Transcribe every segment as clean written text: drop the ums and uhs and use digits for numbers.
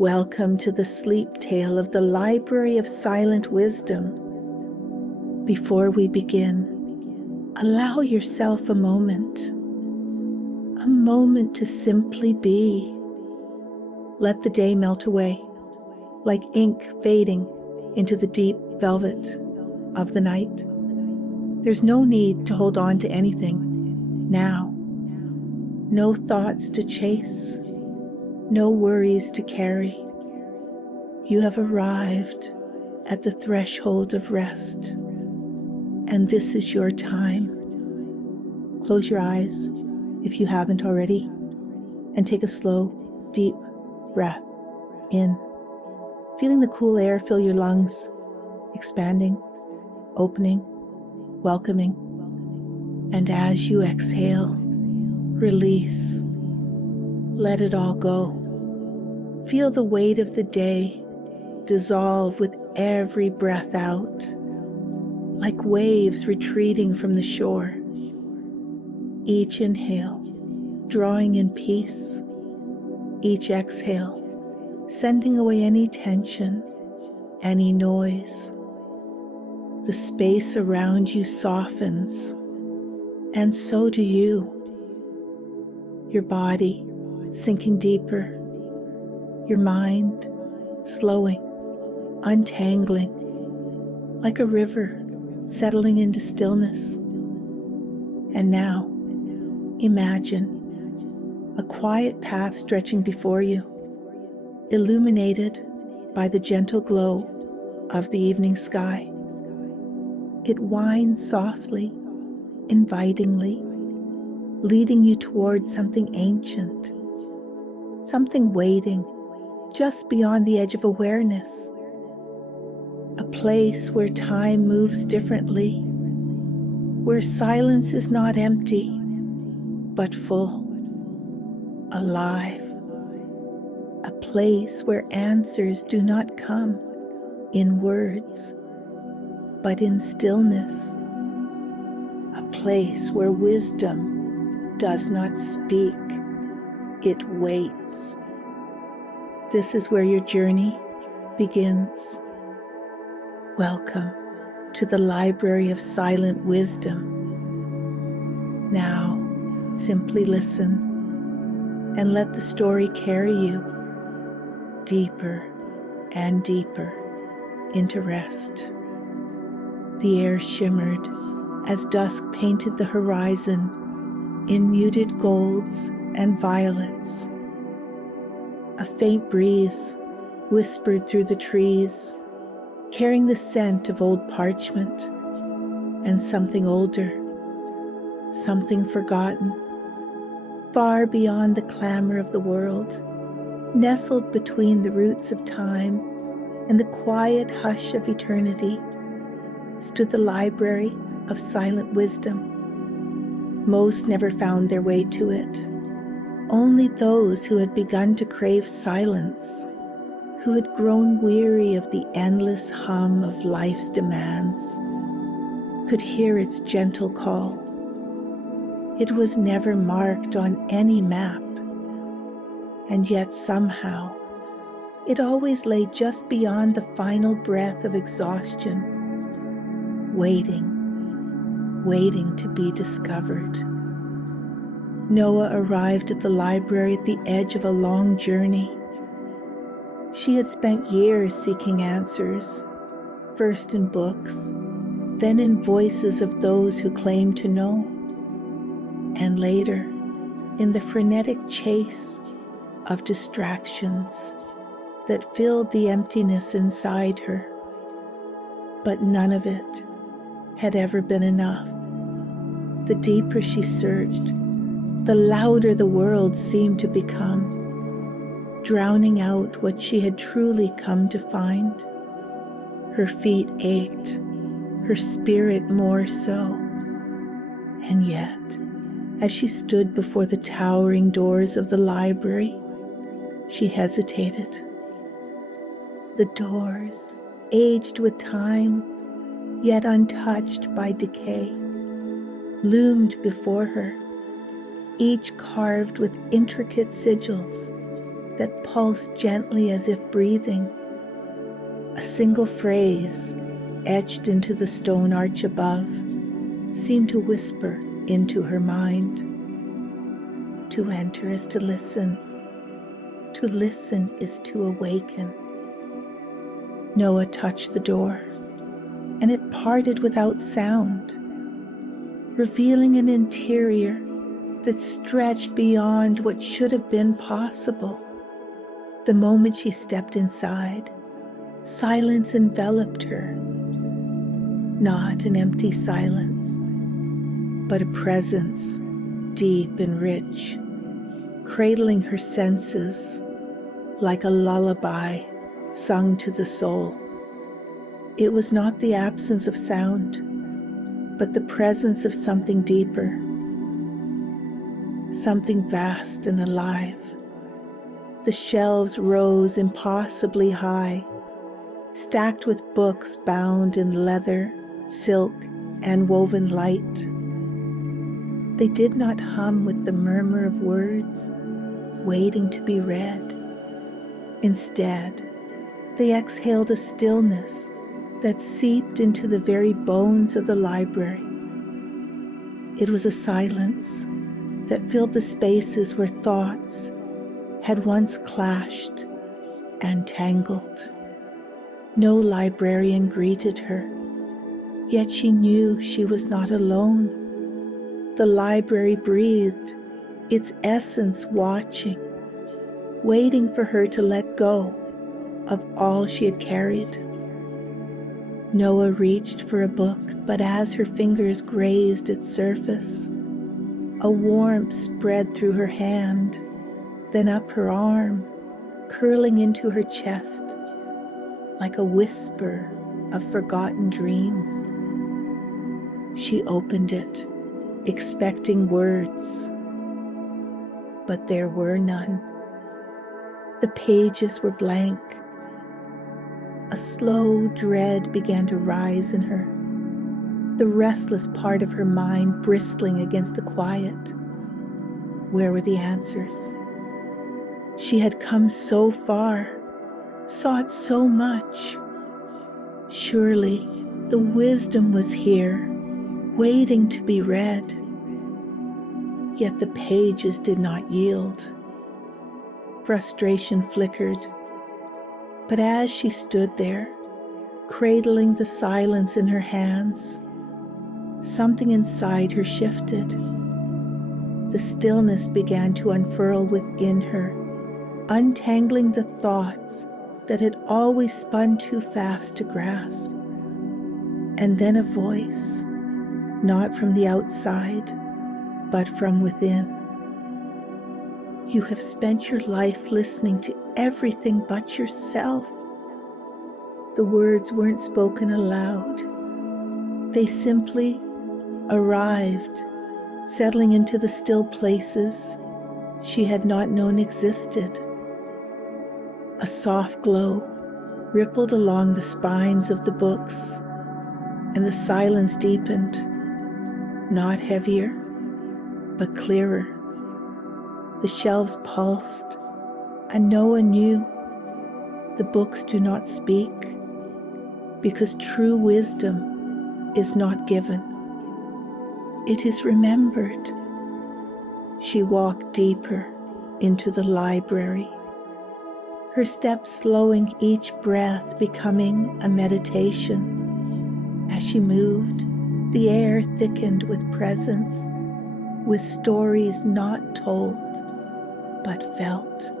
Welcome to the sleep tale of the Library of Silent Wisdom. Before we begin, allow yourself a moment to simply be. Let the day melt away, like ink fading into the deep velvet of the night. There's no need to hold on to anything now. No thoughts to chase, no worries to carry. You have arrived at the threshold of rest, and this is your time. Close your eyes if you haven't already, and take a slow, deep breath in, feeling the cool air fill your lungs, expanding, opening, welcoming. And as you exhale, release. Let it all go. Feel the weight of the day dissolve with every breath out, like waves retreating from the shore. Each inhale, drawing in peace. Each exhale, sending away any tension, any noise. The space around you softens, and so do you. Your body sinking deeper, your mind slowing, untangling, like a river settling into stillness. And now, imagine a quiet path stretching before you, illuminated by the gentle glow of the evening sky. It winds softly, invitingly, leading you towards something ancient, something waiting just beyond the edge of awareness, a place where time moves differently, where silence is not empty, but full, alive, a place where answers do not come in words, but in stillness, a place where wisdom does not speak, it waits. This is where your journey begins. Welcome to the Library of Silent Wisdom. Now, simply listen and let the story carry you deeper and deeper into rest. The air shimmered as dusk painted the horizon in muted golds and violets. A faint breeze whispered through the trees, carrying the scent of old parchment and something older, something forgotten, far beyond the clamor of the world, nestled between the roots of time and the quiet hush of eternity, stood the Library of Silent Wisdom. Most never found their way to it. Only those who had begun to crave silence, who had grown weary of the endless hum of life's demands, could hear its gentle call. It was never marked on any map, and yet somehow it always lay just beyond the final breath of exhaustion, waiting to be discovered. Noah arrived at the library at the edge of a long journey. She had spent years seeking answers, first in books, then in voices of those who claimed to know, and later in the frenetic chase of distractions that filled the emptiness inside her. But none of it had ever been enough. The deeper she searched, the louder the world seemed to become, drowning out what she had truly come to find. Her feet ached, her spirit more so. And yet, as she stood before the towering doors of the library, she hesitated. The doors, aged with time, yet untouched by decay, loomed before her, each carved with intricate sigils that pulsed gently as if breathing. A single phrase, etched into the stone arch above, seemed to whisper into her mind. To enter is to listen. To listen is to awaken. Noah touched the door, and it parted without sound, revealing an interior that stretched beyond what should have been possible. The moment she stepped inside, silence enveloped her. Not an empty silence, but a presence deep and rich, cradling her senses like a lullaby sung to the soul. It was not the absence of sound, but the presence of something deeper, something vast and alive. The shelves rose impossibly high, stacked with books bound in leather, silk, and woven light. They did not hum with the murmur of words, waiting to be read. Instead, they exhaled a stillness that seeped into the very bones of the library. It was a silence that filled the spaces where thoughts had once clashed and tangled. No librarian greeted her, yet she knew she was not alone. The library breathed, its essence watching, waiting for her to let go of all she had carried. Noah reached for a book, but as her fingers grazed its surface, a warmth spread through her hand, then up her arm, curling into her chest like a whisper of forgotten dreams. She opened it, expecting words, but there were none. The pages were blank. A slow dread began to rise in her, the restless part of her mind bristling against the quiet. Where were the answers? She had come so far, sought so much. Surely the wisdom was here, waiting to be read. Yet the pages did not yield. Frustration flickered. But as she stood there, cradling the silence in her hands, something inside her shifted. The stillness began to unfurl within her, untangling the thoughts that had always spun too fast to grasp. And then a voice, not from the outside, but from within. You have spent your life listening to everything but yourself. The words weren't spoken aloud. They simply arrived, settling into the still places she had not known existed. A soft glow rippled along the spines of the books, and the silence deepened, not heavier, but clearer. The shelves pulsed, and Noah knew the books do not speak, because true wisdom is not given. It is remembered. She walked deeper into the library, her steps slowing, each breath becoming a meditation. As she moved, the air thickened with presence, with stories not told, but felt.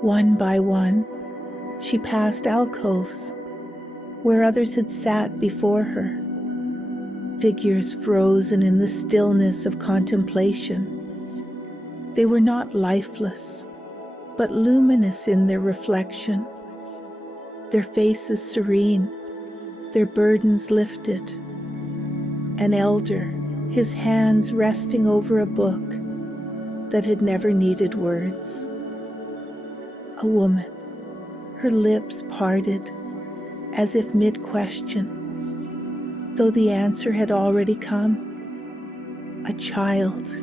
One by one, she passed alcoves where others had sat before her, figures frozen in the stillness of contemplation. They were not lifeless, but luminous in their reflection, their faces serene, their burdens lifted. An elder, his hands resting over a book that had never needed words. A woman, her lips parted as if mid-question, though the answer had already come. A child,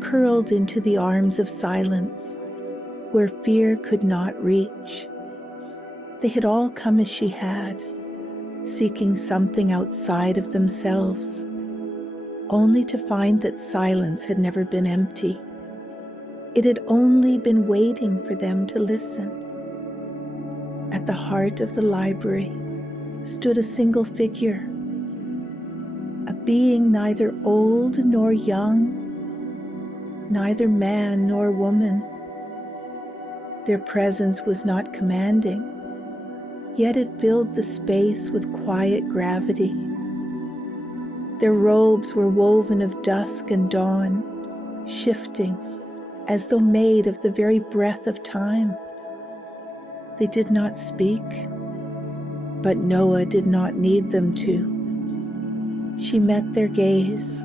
curled into the arms of silence, where fear could not reach. They had all come as she had, seeking something outside of themselves, only to find that silence had never been empty. It had only been waiting for them to listen. At the heart of the library stood a single figure, a being neither old nor young, neither man nor woman. Their presence was not commanding, yet it filled the space with quiet gravity. Their robes were woven of dusk and dawn, shifting as though made of the very breath of time. They did not speak, but Noah did not need them to. She met their gaze,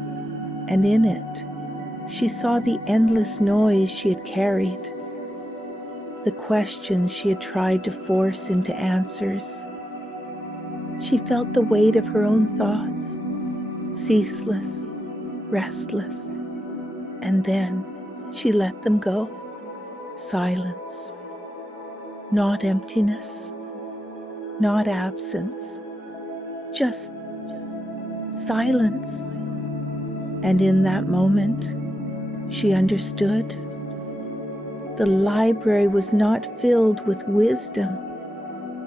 and in it, she saw the endless noise she had carried, the questions she had tried to force into answers. She felt the weight of her own thoughts, ceaseless, restless, and then she let them go. Silence. Not emptiness, not absence, just silence. And in that moment, she understood. The library was not filled with wisdom,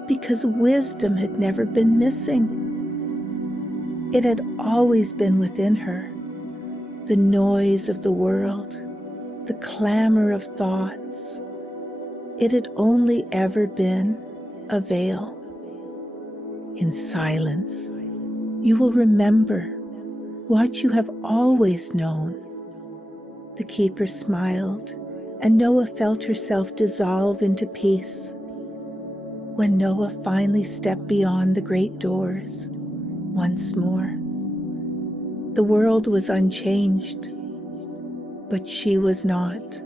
because wisdom had never been missing. It had always been within her, the noise of the world, the clamor of thoughts. It had only ever been a veil. In silence, you will remember what you have always known. The keeper smiled, and Noah felt herself dissolve into peace. When Noah finally stepped beyond the great doors, once more, the world was unchanged, but she was not.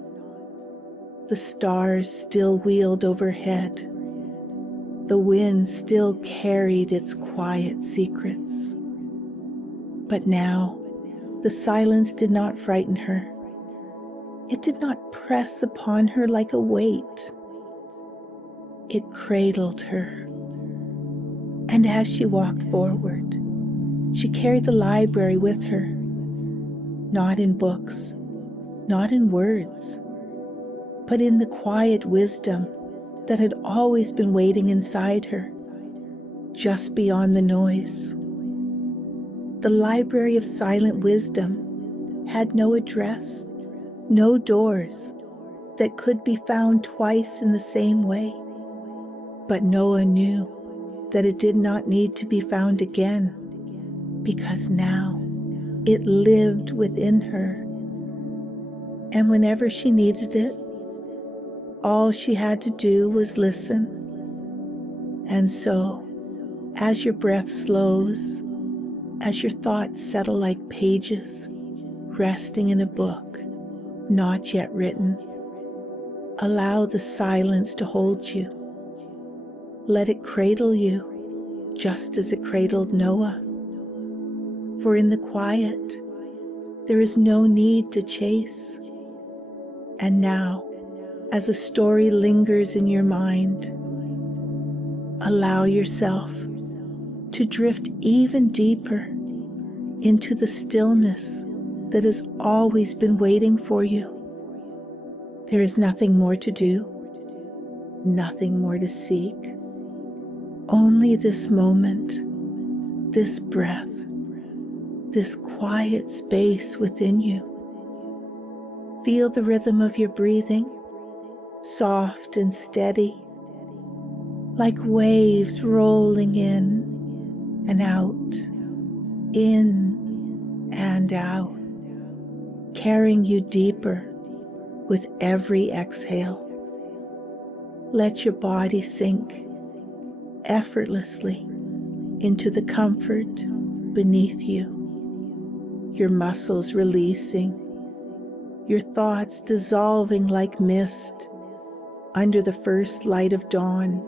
The stars still wheeled overhead. The wind still carried its quiet secrets. But now, the silence did not frighten her. It did not press upon her like a weight. It cradled her. And as she walked forward, she carried the library with her, not in books, not in words, but in the quiet wisdom that had always been waiting inside her, just beyond the noise. The library of silent wisdom had no address, no doors that could be found twice in the same way. But Noah knew that it did not need to be found again, because now it lived within her. And whenever she needed it, all she had to do was listen. And so, as your breath slows, as your thoughts settle like pages resting in a book not yet written, allow the silence to hold you. Let it cradle you, just as it cradled Noah. For in the quiet, there is no need to chase. And now, as the story lingers in your mind, allow yourself to drift even deeper into the stillness that has always been waiting for you. There is nothing more to do, nothing more to seek. Only this moment, this breath, this quiet space within you. Feel the rhythm of your breathing, soft and steady, like waves rolling in and out, in and out, carrying you deeper with every exhale. Let your body sink effortlessly into the comfort beneath you, your muscles releasing, your thoughts dissolving like mist under the first light of dawn.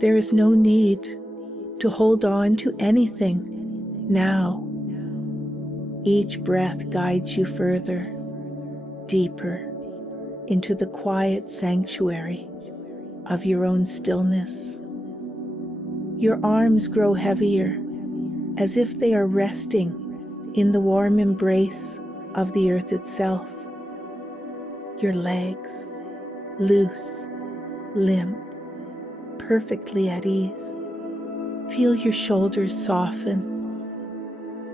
There is no need to hold on to anything now. Each breath guides you further, deeper, into the quiet sanctuary of your own stillness. Your arms grow heavier, as if they are resting in the warm embrace of the earth itself. Your legs, loose, limp, perfectly at ease. Feel your shoulders soften,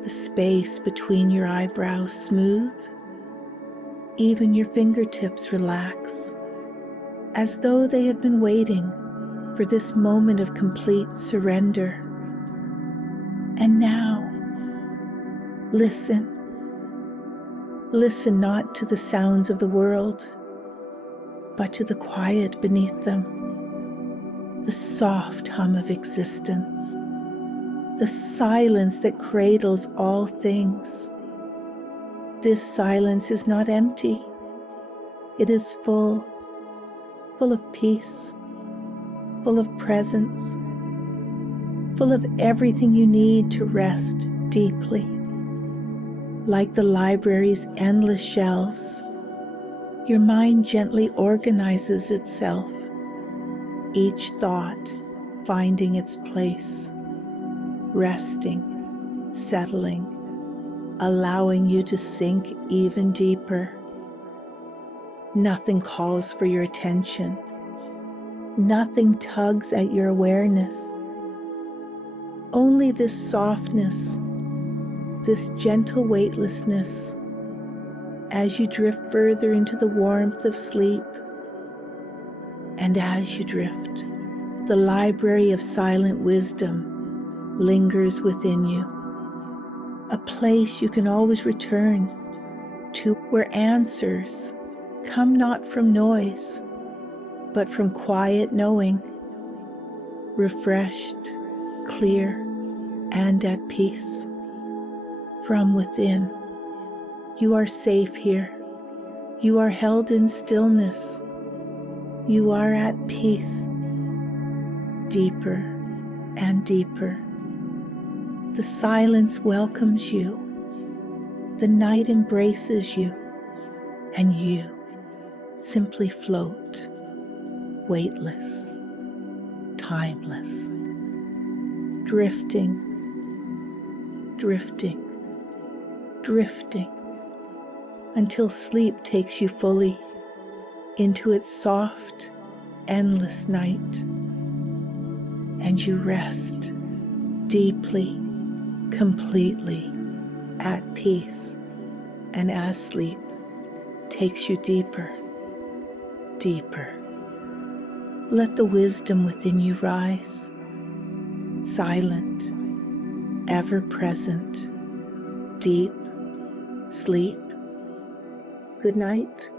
the space between your eyebrows smooth. Even your fingertips relax, as though they have been waiting for this moment of complete surrender. And now, listen. Listen not to the sounds of the world, but to the quiet beneath them, the soft hum of existence, the silence that cradles all things. This silence is not empty. It is full of peace, full of presence, full of everything you need to rest deeply. Like the library's endless shelves, your mind gently organizes itself, each thought finding its place, resting, settling, allowing you to sink even deeper. Nothing calls for your attention. Nothing tugs at your awareness. Only this softness, this gentle weightlessness, as you drift further into the warmth of sleep. And as you drift, the library of silent wisdom lingers within you, a place you can always return to, where answers come not from noise, but from quiet knowing, refreshed, clear, and at peace. From within, you are safe here. You are held in stillness. You are at peace, deeper and deeper. The silence welcomes you. The night embraces you, and you simply float, weightless, timeless, drifting, drifting, drifting, until sleep takes you fully into its soft, endless night, and you rest deeply, completely at peace, and as sleep takes you deeper, deeper. Let the wisdom within you rise, silent, ever present, deep sleep. Good night.